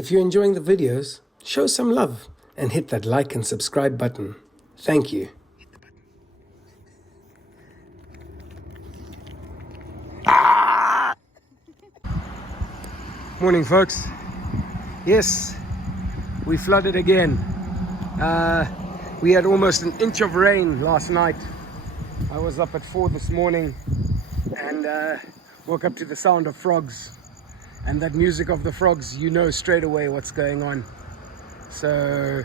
If you're enjoying the videos, show some love and hit that like and subscribe button. Thank you. Morning, folks. Yes, we flooded again. We had almost an inch of rain last night. I was up at 4 this morning and woke up to the sound of frogs. And that music of the frogs, you know straight away what's going on. So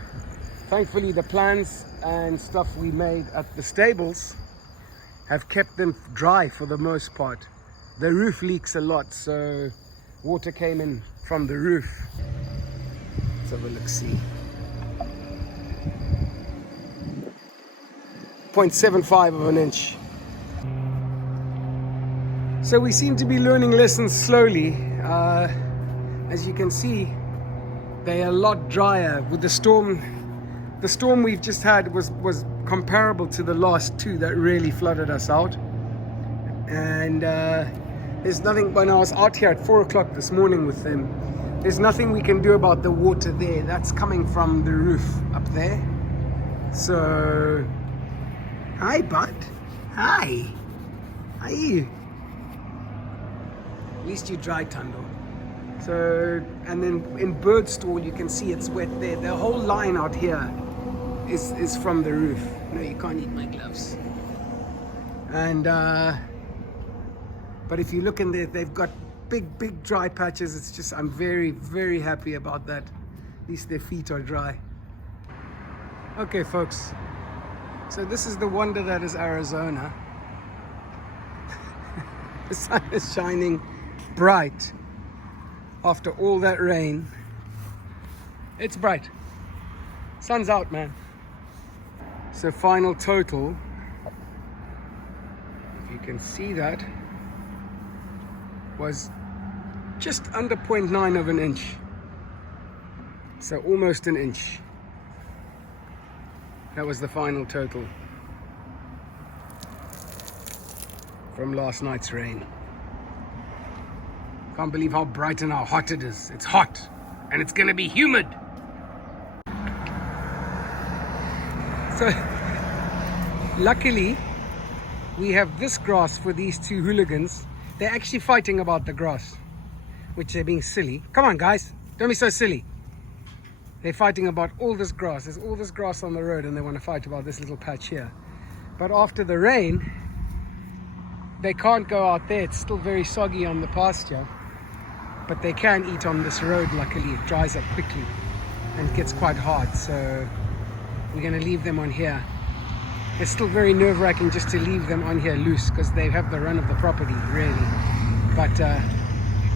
thankfully the plans and stuff we made at the stables have kept them dry for the most part. The roof leaks a lot, so water came in from the roof. Let's have a look, see. 0.75 of an inch. So we seem to be learning lessons slowly. As you can see, they're a lot drier. With the storm we've just had was comparable to the last two that really flooded us out. And there's nothing, when I was out here at 4 o'clock this morning with them, there's nothing we can do about the water there. That's coming from the roof up there. So, hi bud, hi, how are you? At least you dry, Tando. So, and then in bird stall you can see it's wet there. The whole line out here is from the roof. No, you can't eat my gloves. And but if you look in there, they've got big dry patches. It's just, I'm very happy about that. At least their feet are dry. Okay, folks. So this is the wonder that is Arizona. The sun is shining bright after all that rain. It's bright. Sun's out, man. So final total, if you can see that, was just under 0.9 of an inch. So almost an inch. That was the final total from last night's rain. Can't believe how bright and how hot it is. It's hot and it's gonna be humid. So luckily we have this grass for these two hooligans. They're actually fighting about the grass, which they're being silly. Come on guys, don't be so silly. They're fighting about all this grass. There's all this grass on the road and they want to fight about this little patch here. But after the rain, they can't go out there. It's still very soggy on the pasture. But they can eat on this road, luckily. It dries up quickly and it gets quite hard. So we're going to leave them on here. It's still very nerve-wracking just to leave them on here loose because they have the run of the property, really. But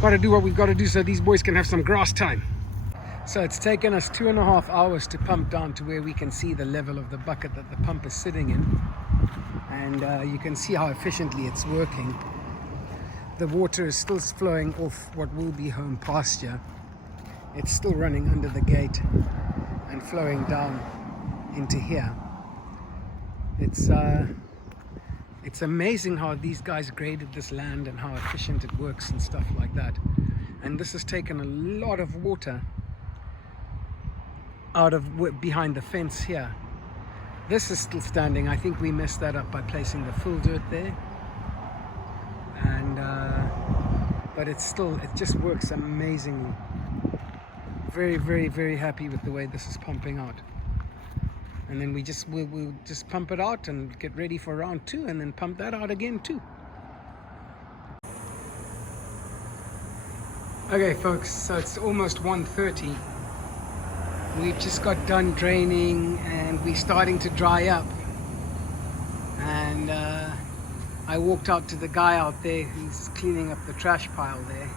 got to do what we've got to do so these boys can have some grass time. So it's taken us 2.5 hours to pump down to where we can see the level of the bucket that the pump is sitting in. And you can see how efficiently it's working. The water is still flowing off what will be home pasture. It's still running under the gate and flowing down into here. It's amazing how these guys graded this land and how efficient it works and stuff like that. And this has taken a lot of water out of behind the fence here. This is still standing. I think we messed that up by placing the full dirt there. And but it just works amazingly. Very happy with the way this is pumping out. And then we'll just pump it out and get ready for round 2 and then pump that out again too. Okay folks, so it's almost 1:30. We've just got done draining and we're starting to dry up. And I walked out to the guy out there who's cleaning up the trash pile there.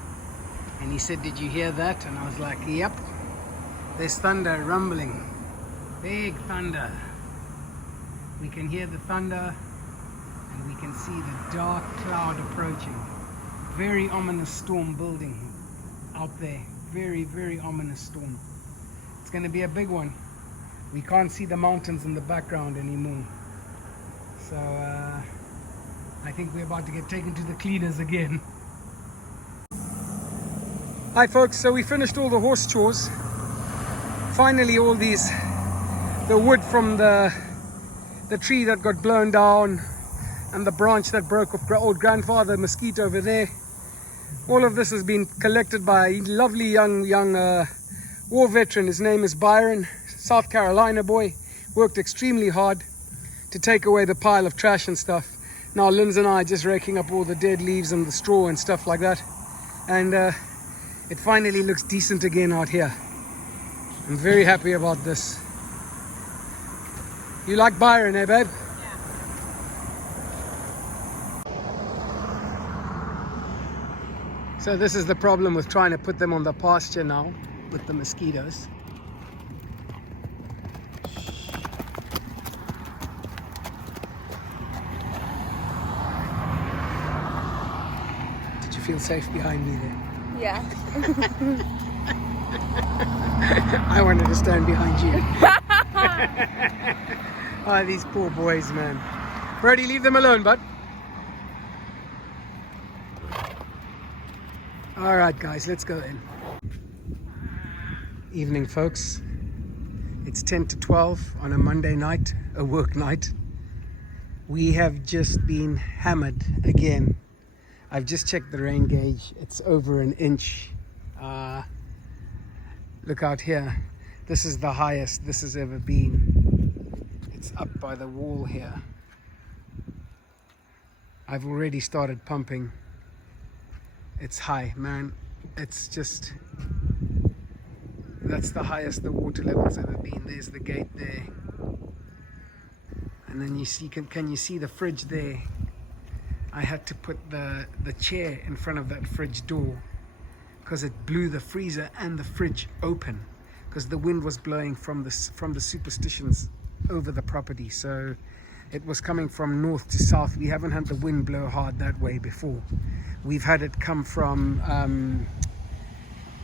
And he said, "Did you hear that?" And I was like, "Yep. There's thunder rumbling. Big thunder. We can hear the thunder and we can see the dark cloud approaching. Very ominous storm building out there. Very ominous storm. It's going to be a big one. We can't see the mountains in the background anymore. So I think we're about to get taken to the cleaners again." Hi folks, so we finished all the horse chores. Finally all these, the wood from the tree that got blown down and the branch that broke off old grandfather mosquito over there. All of this has been collected by a lovely young war veteran. His name is Byron, South Carolina boy. Worked extremely hard to take away the pile of trash and stuff. Now Linz and I are just raking up all the dead leaves and the straw and stuff like that. And it finally looks decent again out here. I'm very happy about this. You like Byron, eh babe? So this is the problem with trying to put them on the pasture now with the mosquitoes. Did you feel safe behind me there? Yeah. I wanted to stand behind you. Oh, these poor boys, man. Brody, leave them alone, bud. All right, guys, let's go in. Evening, folks. It's 10 to 12 on a Monday night, a work night. We have just been hammered again. I've just checked the rain gauge. It's over an inch. Look out here. This is the highest this has ever been. It's up by the wall here. I've already started pumping. It's high, man. It's just, that's the highest the water level's ever been. There's the gate there. And then you see, can you see the fridge there? I had to put the chair in front of that fridge door because it blew the freezer and the fridge open because the wind was blowing from the superstitions over the property. So it was coming from north to south. We haven't had the wind blow hard that way before. We've had it come from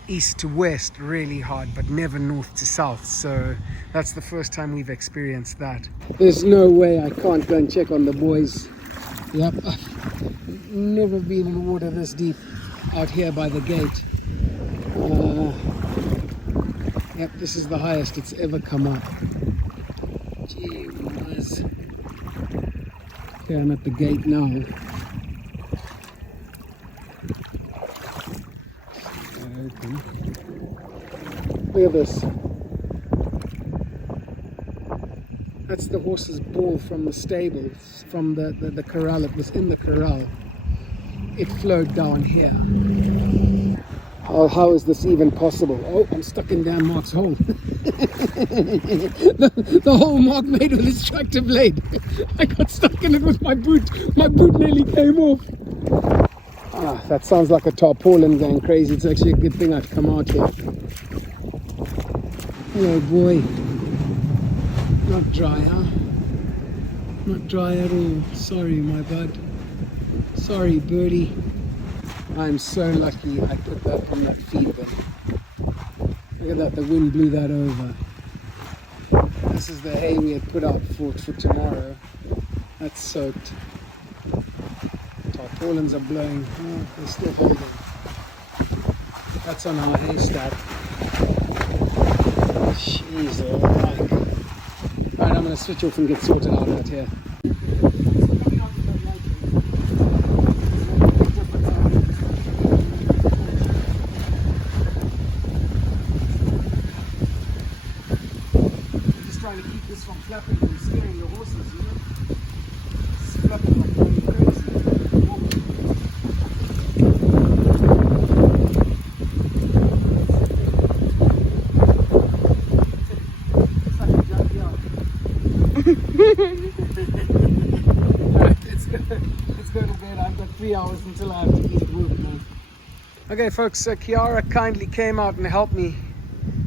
east to west really hard, but never north to south. So that's the first time we've experienced that. There's no way I can't go and check on the boys. Yep, I've never been in water this deep out here by the gate. Yep, this is the highest it's ever come up. Gee whiz. Okay, I'm at the gate now. Open. Look at this. That's the horse's ball from the stables, from the corral. It was in the corral. It flowed down here. Oh, how is this even possible? Oh, I'm stuck in damn Mark's hole. the hole Mark made with his tractor blade. I got stuck in it with my boot. My boot nearly came off. Ah, that sounds like a tarpaulin going crazy. It's actually a good thing I've come out here. Hello, boy. Not dry, huh? Not dry at all. Sorry, my bud. Sorry, birdie. I'm so lucky I put that on that feed bin. Look at that, the wind blew that over. This is the hay we had put out for tomorrow. That's soaked. Tarpaulins are blowing. Oh, they're still holding. That's on our haystack. Jeez, alright. Alright, I'm going to switch off and get sorted out here. Just trying to keep this from flapping and scaring the horses, you know? It's flapping like crazy. It's going to bed. I've got 3 hours until I have to eat at work now. Okay folks, so Kiara kindly came out and helped me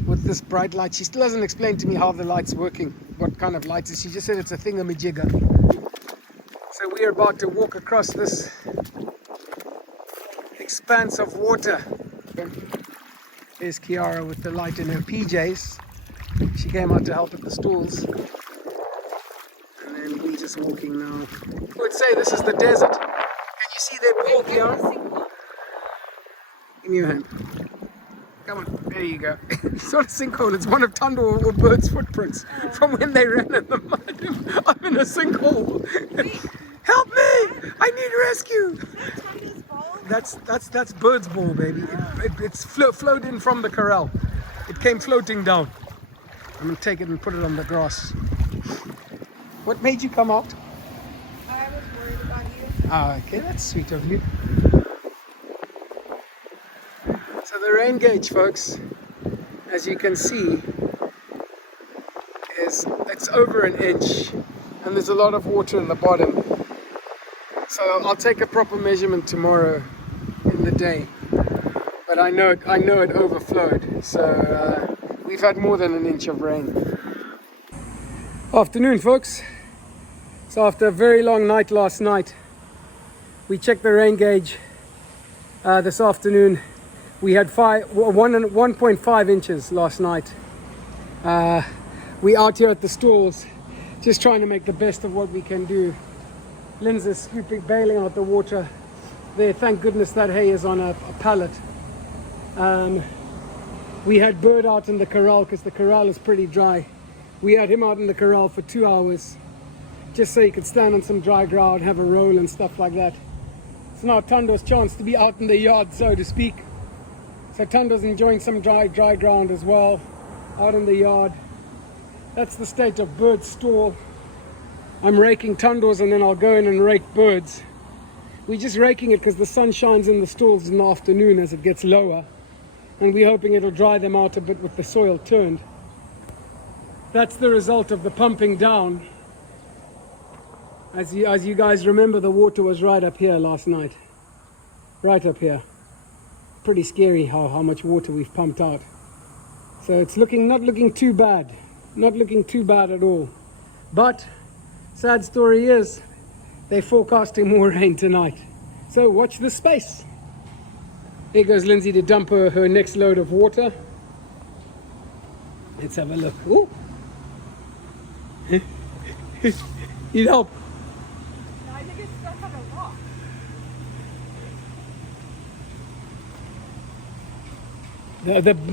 with this bright light. She still hasn't explained to me how the light's working, what kind of light it is. She just said it's a thingamajigger. So we're about to walk across this expanse of water. There's Kiara with the light in her PJs. She came out to help at the stalls. And then we're just walking now. I would say this is the desert. Can you see that pole, Kiara? Give me your hand. Come on, there you go. It's not a sinkhole, it's one of Tando or Bird's footprints from when they ran in the mud. I'm in a sinkhole. Help me! I need rescue! That's Bird's ball, baby. It's flowed in from the corral. It came floating down. I'm gonna take it and put it on the grass. What made you come out? I was worried about you. Ah, okay, that's sweet of you. So the rain gauge, folks, as you can see, it's over an inch, and there's a lot of water in the bottom. So I'll take a proper measurement tomorrow in the day. But I know it overflowed. So we've had more than an inch of rain. Afternoon, folks. So after a very long night last night, we checked the rain gauge this afternoon. We had 1.5 inches last night. We out here at the stalls, just trying to make the best of what we can do. Lynn's is scooping, bailing out the water there. Thank goodness that hay is on a pallet. We had Bird out in the corral because the corral is pretty dry. We had him out in the corral for 2 hours, just so he could stand on some dry ground, have a roll and stuff like that. It's now Tando's chance to be out in the yard, so to speak. So Tando's enjoying some dry ground as well, out in the yard. That's the state of Bird's stall. I'm raking Tando's and then I'll go in and rake Bird's. We're just raking it because the sun shines in the stalls in the afternoon as it gets lower. And we're hoping it'll dry them out a bit with the soil turned. That's the result of the pumping down. As you guys remember, the water was right up here last night. Right up here. Pretty scary how much water we've pumped out. So it's not looking too bad. Not looking too bad at all. But sad story is they're forecasting more rain tonight. So watch this space. There goes Lindsay to dump her next load of water. Let's have a look. Ooh. Need help? No, I think it's stuck on a rock.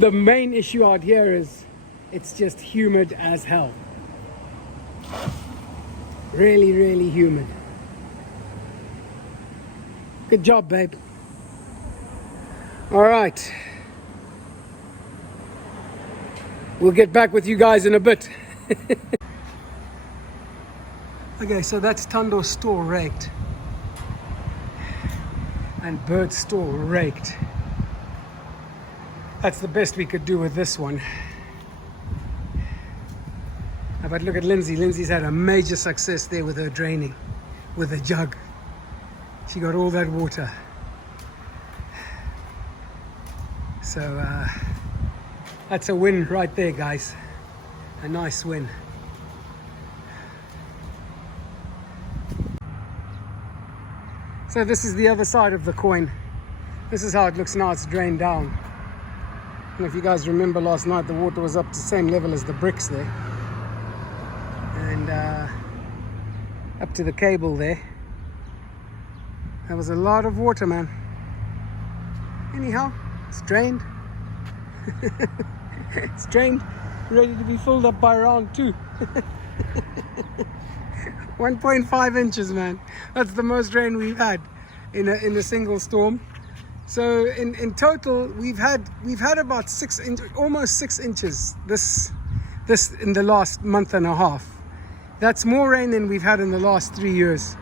The main issue out here is it's just humid as hell. Really, really humid. Good job, babe. All right. We'll get back with you guys in a bit. Okay, so that's Tando's store raked. And Bird's store raked. That's the best we could do with this one. But look at Lindsay. Lindsay's had a major success there with her draining, with a jug. She got all that water. So that's a win right there, guys. A nice win. So this is the other side of the coin. This is how it looks now. It's drained down. And if you guys remember last night, the water was up to the same level as the bricks there. And up to the cable there. There was a lot of water, man. Anyhow, it's drained. It's drained, ready to be filled up by round 2. 1.5 inches, man. That's the most rain we've had in a single storm. So in total, we've had about almost 6 inches this in the last month and a half. That's more rain than we've had in the last 3 years,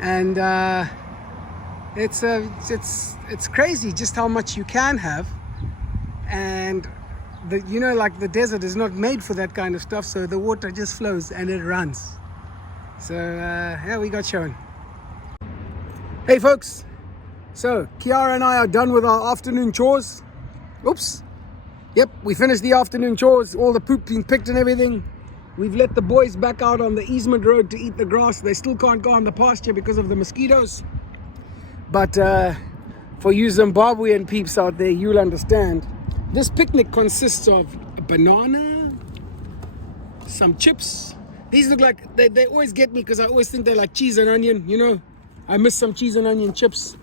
and it's crazy just how much you can have. And like the desert is not made for that kind of stuff, so the water just flows and it runs. So yeah, we got shown. Hey folks, so Kiara and I are done with our afternoon chores. Oops. Yep, we finished the afternoon chores, all the poop being picked and everything. We've let the boys back out on the easement road to eat the grass. They still can't go on the pasture because of the mosquitoes. But for you Zimbabwean peeps out there, you'll understand. This picnic consists of a banana, some chips. These look like, they always get me because I always think they're like cheese and onion, I miss some cheese and onion chips.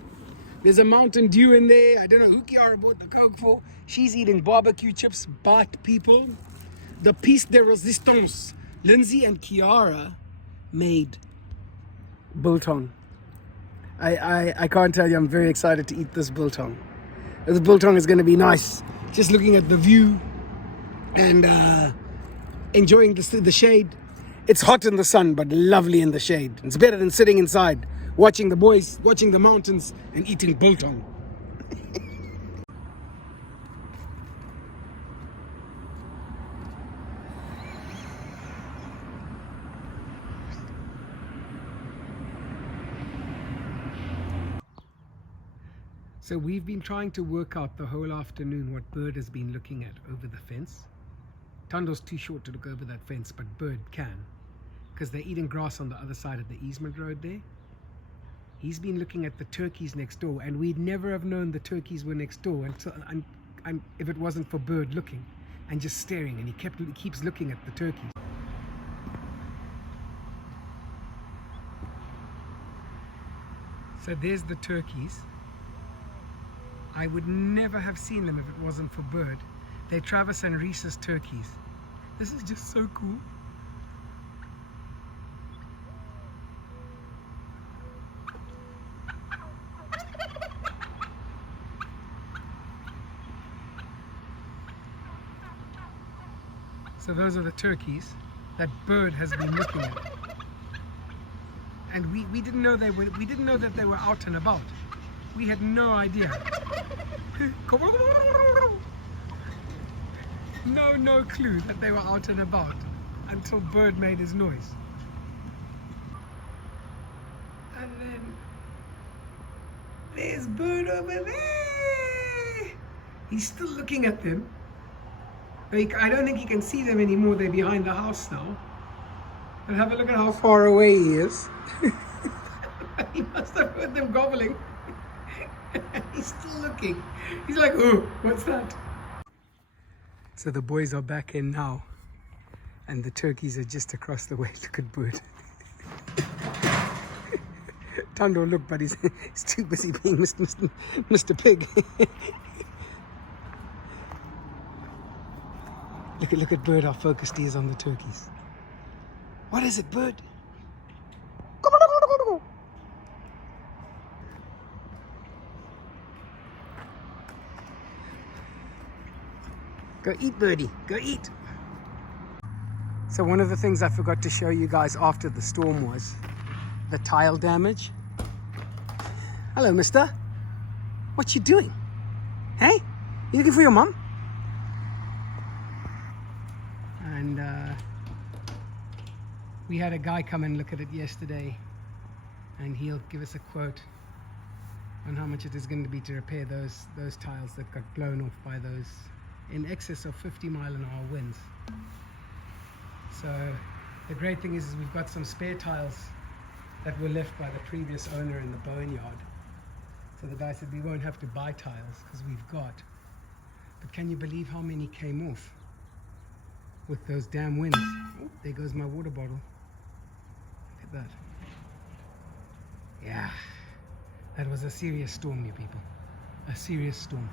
There's a Mountain Dew in there. I don't know who Kiara bought the Coke for. She's eating barbecue chips, but people, the piece de resistance. Lindsay and Kiara made biltong. I can't tell you, I'm very excited to eat this biltong. This biltong is going to be nice. Just looking at the view and enjoying the shade. It's hot in the sun, but lovely in the shade. It's better than sitting inside, watching the boys, watching the mountains, and eating biltong. So we've been trying to work out the whole afternoon what Bird has been looking at over the fence. Tando's too short to look over that fence, but Bird can, because they're eating grass on the other side of the easement road there. He's been looking at the turkeys next door, and we'd never have known the turkeys were next door until if it wasn't for Bird looking and just staring, and he keeps looking at the turkeys. So there's the turkeys. I would never have seen them if it wasn't for Bird. They're Travis and Reese's turkeys. This is just so cool. So those are the turkeys that Bird has been looking at. And we didn't know that they were out and about. We had no idea. No clue that they were out and about until Bird made his noise. And then there's Bird over there. He's still looking at them. I don't think he can see them anymore. They're behind the house now. But have a look at how far away he is. He must have heard them gobbling. He's still looking. He's like, oh, what's that? So the boys are back in now, and the turkeys are just across the way. Look at Bird. Tando, look, but he's too busy being Mr. Pig. Look at Bird, how focused he is on the turkeys. What is it, Bird? Go eat, Birdie. Go eat. So one of the things I forgot to show you guys after the storm was the tile damage. Hello, mister. What you doing? Hey? You looking for your mom? And we had a guy come and look at it yesterday, and he'll give us a quote on how much it is going to be to repair those tiles that got blown off by those in excess of 50-mile-an-hour winds. So the great thing is we've got some spare tiles that were left by the previous owner in the boneyard. So the guy said we won't have to buy tiles because we've got. But can you believe how many came off with those damn winds? Oh, there goes my water bottle. Look at that. Yeah, that was a serious storm, you people. A serious storm.